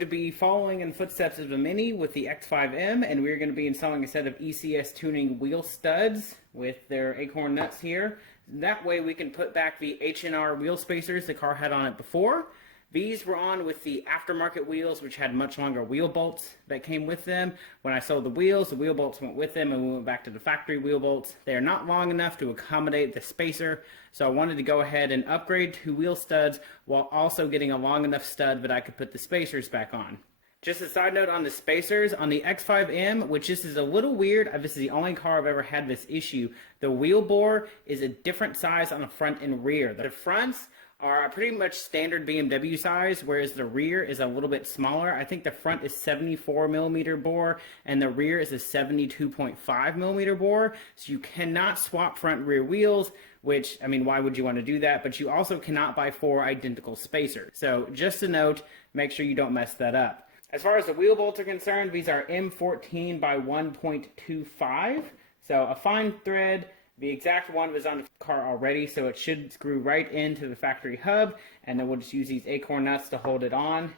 to be following in footsteps of the Mini with the X5M, and we're going to be installing a set of ECS Tuning wheel studs with their acorn nuts here. That way we can put back the H&R wheel spacers the car had on it before. These were on with the aftermarket wheels, which had much longer wheel bolts that came with them. When I sold the wheels bolts went with them, and we went back to the factory wheel bolts. They are not long enough to accommodate the spacer, so I wanted to go ahead and upgrade to wheel studs while also getting a long enough stud that I could put the spacers back on. Just a side note on the spacers, on the X5M, which this is a little weird, this is the only car I've ever had this issue, the wheel bore is a different size on the front and rear. The fronts are pretty much standard BMW size, whereas the rear is a little bit smaller. I think the front is 74mm bore, and the rear is a 72.5mm bore, so you cannot swap front and rear wheels, which, I mean, why would you want to do that? But you also cannot buy 4 identical spacers. So just a note, make sure you don't mess that up. As far as the wheel bolts are concerned, these are M14 by 1.25, so a fine thread. The exact one was on the car already, so it should screw right into the factory hub, and then we'll just use these acorn nuts to hold it on.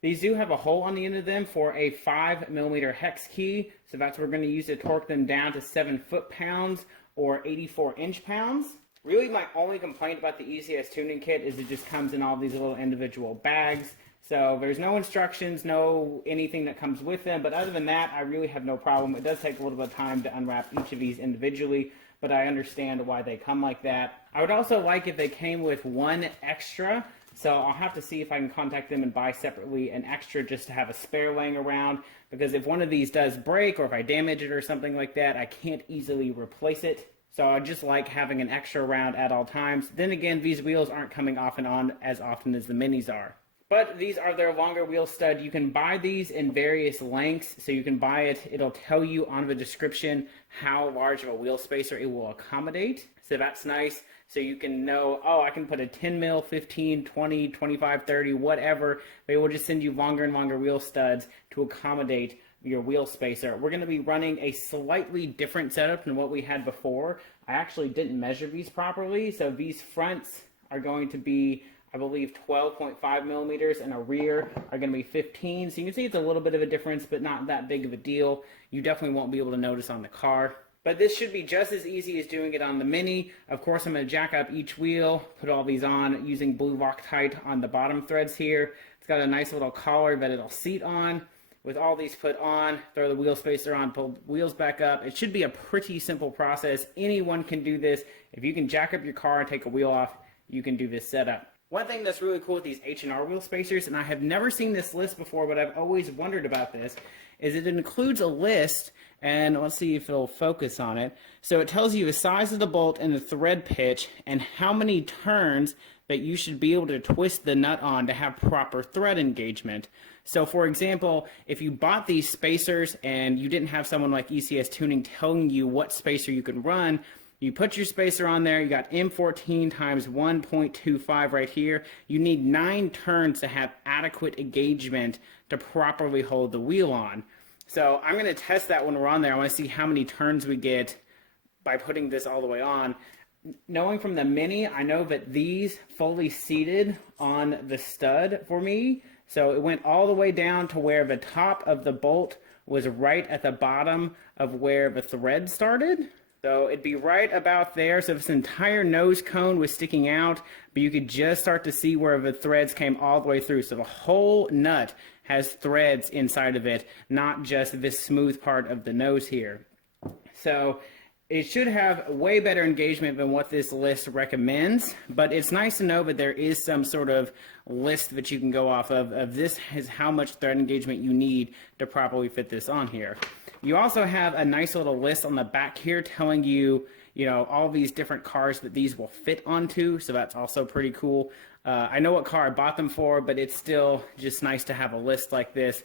These do have a hole on the end of them for a 5mm hex key, so that's what we're going to use to torque them down to 7 foot-pounds or 84 inch-pounds. Really, my only complaint about the ECS tuning kit is it just comes in all these little individual bags. So there's no instructions, no anything that comes with them, but other than that, I really have no problem. It does take a little bit of time to unwrap each of these individually, but I understand why they come like that. I would also like if they came with one extra, so I'll have to see if I can contact them and buy separately an extra just to have a spare laying around, because if one of these does break or if I damage it or something like that, I can't easily replace it. So I just like having an extra around at all times. Then again, these wheels aren't coming off and on as often as the Minis are. But these are their longer wheel stud. You can buy these in various lengths, so you can buy it. It'll tell you on the description how large of a wheel spacer it will accommodate. So that's nice. So you can know, oh, I can put a 10 mil, 15, 20, 25, 30, whatever. They will just send you longer and longer wheel studs to accommodate your wheel spacer. We're going to be running a slightly different setup than what we had before. I actually didn't measure these properly, so these fronts are going to be, I believe, 12.5mm, and a rear are going to be 15. So you can see it's a little bit of a difference, but not that big of a deal. You definitely won't be able to notice on the car. But this should be just as easy as doing it on the Mini. Of course, I'm going to jack up each wheel, put all these on using blue Loctite on the bottom threads here. It's got a nice little collar that it'll seat on. With all these put on, throw the wheel spacer on, pull the wheels back up. It should be a pretty simple process. Anyone can do this. If you can jack up your car and take a wheel off, you can do this setup. One thing that's really cool with these H&R wheel spacers, and I have never seen this list before, but I've always wondered about this, is it includes a list, and let's see if it'll focus on it. So it tells you the size of the bolt and the thread pitch and how many turns that you should be able to twist the nut on to have proper thread engagement. So for example, if you bought these spacers and you didn't have someone like ECS Tuning telling you what spacer you can run, you put your spacer on there, you got M14 times 1.25 right here. You need 9 turns to have adequate engagement to properly hold the wheel on. So I'm going to test that when we're on there. I want to see how many turns we get by putting this all the way on. Knowing from the Mini, I know that these fully seated on the stud for me. So it went all the way down to where the top of the bolt was right at the bottom of where the thread started. So it'd be right about there. So this entire nose cone was sticking out, but you could just start to see where the threads came all the way through. So the whole nut has threads inside of it, not just this smooth part of the nose here. So it should have way better engagement than what this list recommends, but it's nice to know that there is some sort of list that you can go off of this is how much thread engagement you need to properly fit this on here. You also have a nice little list on the back here telling you, all these different cars that these will fit onto, so that's also pretty cool. I know what car I bought them for, but it's still just nice to have a list like this.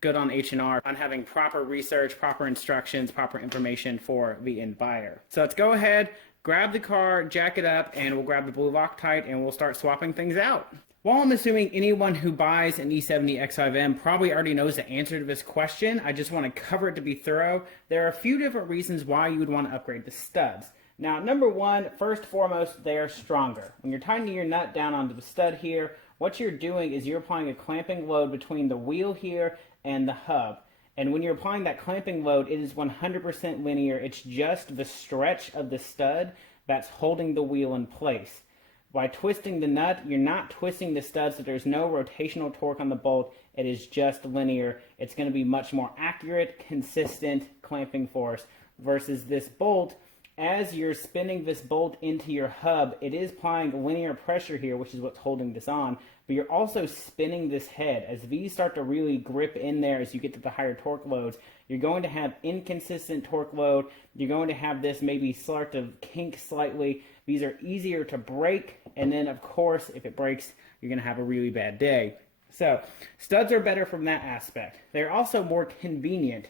Good on H&R on having proper research, proper instructions, proper information for the end buyer. So let's go ahead, grab the car, jack it up, and we'll grab the blue Loctite and we'll start swapping things out. While I'm assuming anyone who buys an E70 X5M probably already knows the answer to this question, I just want to cover it to be thorough. There are a few different reasons why you would want to upgrade the studs. Now, number one, first and foremost, they are stronger. When you're tightening your nut down onto the stud here, what you're doing is you're applying a clamping load between the wheel here and the hub. And when you're applying that clamping load, it is 100% linear. It's just the stretch of the stud that's holding the wheel in place. By twisting the nut, you're not twisting the stud, so there's no rotational torque on the bolt. It is just linear. It's going to be much more accurate, consistent clamping force versus this bolt. As you're spinning this bolt into your hub, it is applying linear pressure here, which is what's holding this on, but you're also spinning this head. As these start to really grip in there as you get to the higher torque loads, you're going to have inconsistent torque load. You're going to have this maybe start to kink slightly. These are easier to break, and then of course, if it breaks, you're going to have a really bad day. So, studs are better from that aspect. They're also more convenient.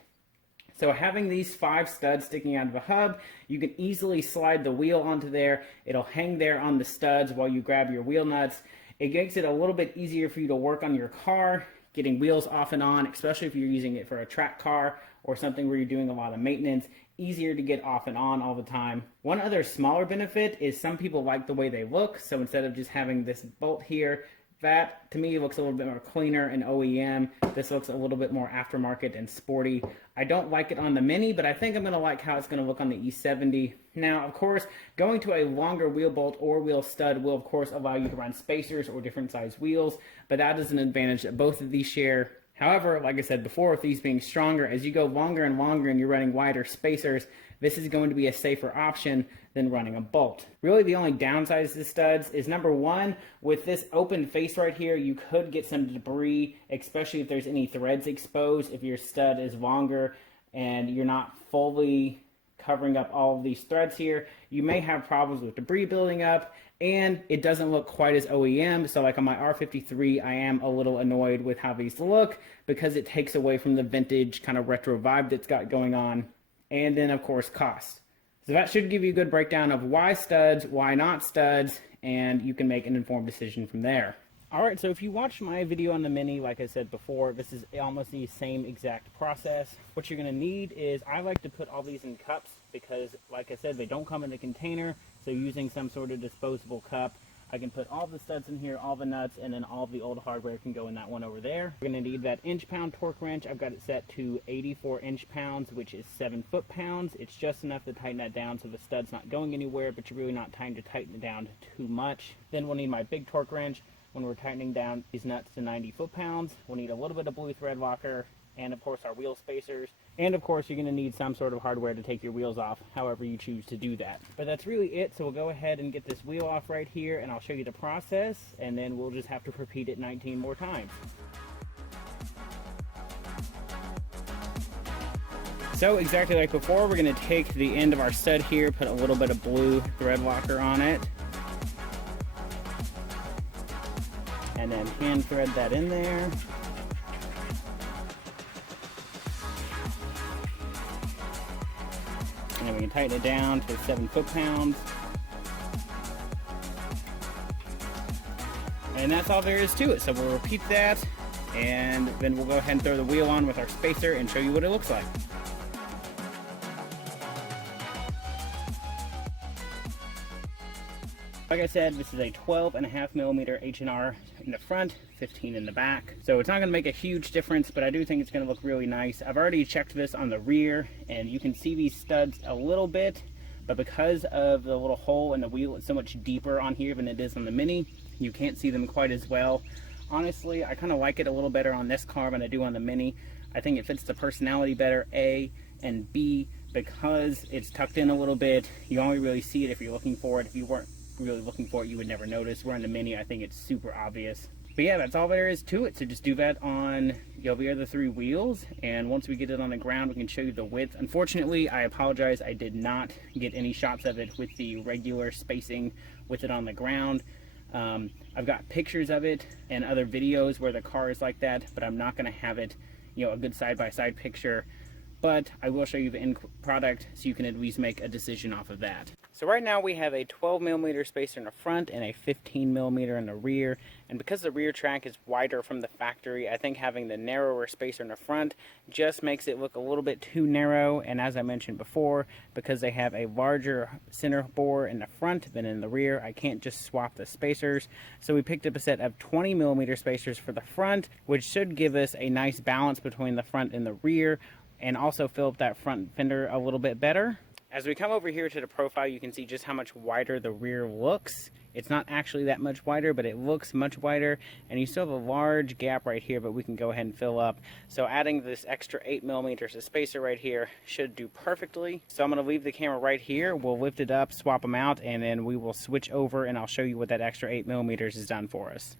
So having these 5 studs sticking out of the hub, you can easily slide the wheel onto there. It'll hang there on the studs while you grab your wheel nuts. It makes it a little bit easier for you to work on your car, getting wheels off and on, especially if you're using it for a track car or something where you're doing a lot of maintenance. Easier to get off and on all the time. One other smaller benefit is some people like the way they look. So instead of just having this bolt here, that to me looks a little bit more cleaner and OEM. This looks a little bit more aftermarket and sporty. I don't like it on the Mini, but I think I'm going to like how it's going to look on the E70. Now, of course, going to a longer wheel bolt or wheel stud will, of course, allow you to run spacers or different size wheels, but that is an advantage that both of these share. However, like I said before, with these being stronger, as you go longer and longer and you're running wider spacers, this is going to be a safer option than running a bolt. Really, the only downside to the studs is number one, with this open face right here, you could get some debris, especially if there's any threads exposed. If your stud is longer and you're not fully covering up all of these threads here, you may have problems with debris building up, and it doesn't look quite as OEM. So like on my R53, I am a little annoyed with how these look because it takes away from the vintage kind of retro vibe that's got going on. And then of course cost. So that should give you a good breakdown of why studs, why not studs, and you can make an informed decision from there. Alright, so if you watched my video on the Mini, like I said before, this is almost the same exact process. What you're going to need is, I like to put all these in cups because, like I said, they don't come in a container, so using some sort of disposable cup, I can put all the studs in here, all the nuts, and then all the old hardware can go in that one over there. We're going to need that inch-pound torque wrench. I've got it set to 84 inch-pounds, which is 7 foot-pounds. It's just enough to tighten that down so the stud's not going anywhere, but you're really not trying to tighten it down too much. Then we'll need my big torque wrench. When we're tightening down these nuts to 90 foot-pounds, we'll need a little bit of blue thread locker, and of course our wheel spacers. And of course you're going to need some sort of hardware to take your wheels off, however you choose to do that. But that's really it, so we'll go ahead and get this wheel off right here, and I'll show you the process, and then we'll just have to repeat it 19 more times. So exactly like before, we're going to take the end of our stud here, put a little bit of blue thread locker on it, and then hand thread that in there. And then we can tighten it down to 7 foot-pounds. And that's all there is to it. So we'll repeat that, and then we'll go ahead and throw the wheel on with our spacer and show you what it looks like. Like I said, this is a 12.5mm H&R in the front, 15 in the back. So it's not going to make a huge difference, but I do think it's going to look really nice. I've already checked this on the rear, and you can see these studs a little bit, but because of the little hole in the wheel, it's so much deeper on here than it is on the Mini, you can't see them quite as well. Honestly, I kind of like it a little better on this car than I do on the Mini. I think it fits the personality better, A, and B, because it's tucked in a little bit, you only really see it if you're looking for it. If you weren't really looking for it, you would never notice. We're on the Mini, I think it's super obvious. But yeah, that's all there is to it. So just do that on the other 3 wheels, and once we get it on the ground, we can show you the width. Unfortunately, I apologize, I did not get any shots of it with the regular spacing with it on the ground. I've got pictures of it and other videos where the car is like that, but I'm not going to have it, a good side-by-side picture. but I will show you the end product so you can at least make a decision off of that. So right now we have a 12mm spacer in the front and a 15mm in the rear, and because the rear track is wider from the factory, I think having the narrower spacer in the front just makes it look a little bit too narrow. And as I mentioned before, because they have a larger center bore in the front than in the rear, I can't just swap the spacers. So we picked up a set of 20mm spacers for the front, which should give us a nice balance between the front and the rear, and also fill up that front fender a little bit better. As we come over here to the profile, you can see just how much wider the rear looks. It's not actually that much wider, but it looks much wider, and you still have a large gap right here, but we can go ahead and fill up. So adding this extra 8mm of spacer right here should do perfectly. So I'm going to leave the camera right here. We'll lift it up, swap them out, and then we will switch over, and I'll show you what that extra 8mm has done for us.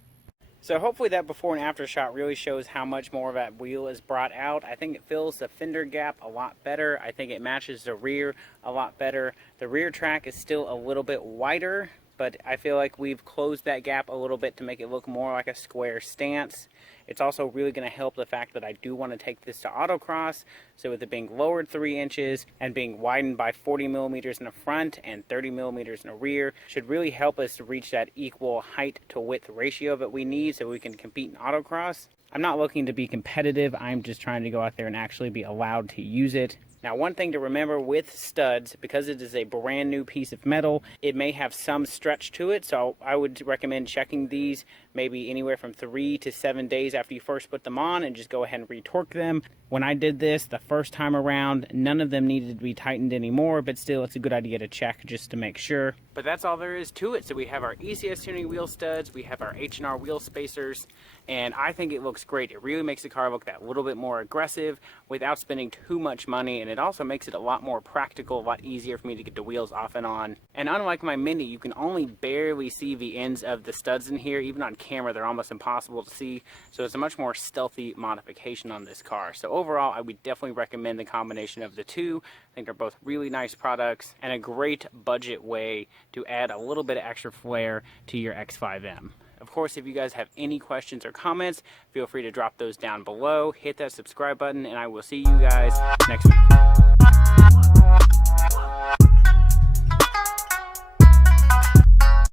So hopefully that before and after shot really shows how much more of that wheel is brought out. I think it fills the fender gap a lot better. I think it matches the rear a lot better. The rear track is still a little bit wider, but I feel like we've closed that gap a little bit to make it look more like a square stance. It's also really going to help the fact that I do want to take this to autocross. So with it being lowered 3 inches and being widened by 40mm in the front and 30mm in the rear, should really help us to reach that equal height to width ratio that we need so we can compete in autocross. I'm not looking to be competitive. I'm just trying to go out there and actually be allowed to use it. Now, one thing to remember with studs, because it is a brand new piece of metal, it may have some stretch to it, so I would recommend checking these maybe anywhere from 3 to 7 days after you first put them on, and just go ahead and retorque them. When I did this the first time around, none of them needed to be tightened anymore, but still it's a good idea to check just to make sure. But that's all there is to it. So we have our ECS Tuning wheel studs, we have our H&R wheel spacers, and I think it looks great. It really makes the car look that little bit more aggressive without spending too much money, and it also makes it a lot more practical, a lot easier for me to get the wheels off and on. And unlike my Mini, you can only barely see the ends of the studs in here. Even on camera, they're almost impossible to see, so it's a much more stealthy modification on this car. So overall, I would definitely recommend the combination of the two. I think they're both really nice products and a great budget way to add a little bit of extra flair to your X5M. Of course, if you guys have any questions or comments, feel free to drop those down below. Hit that subscribe button, and I will see you guys next week.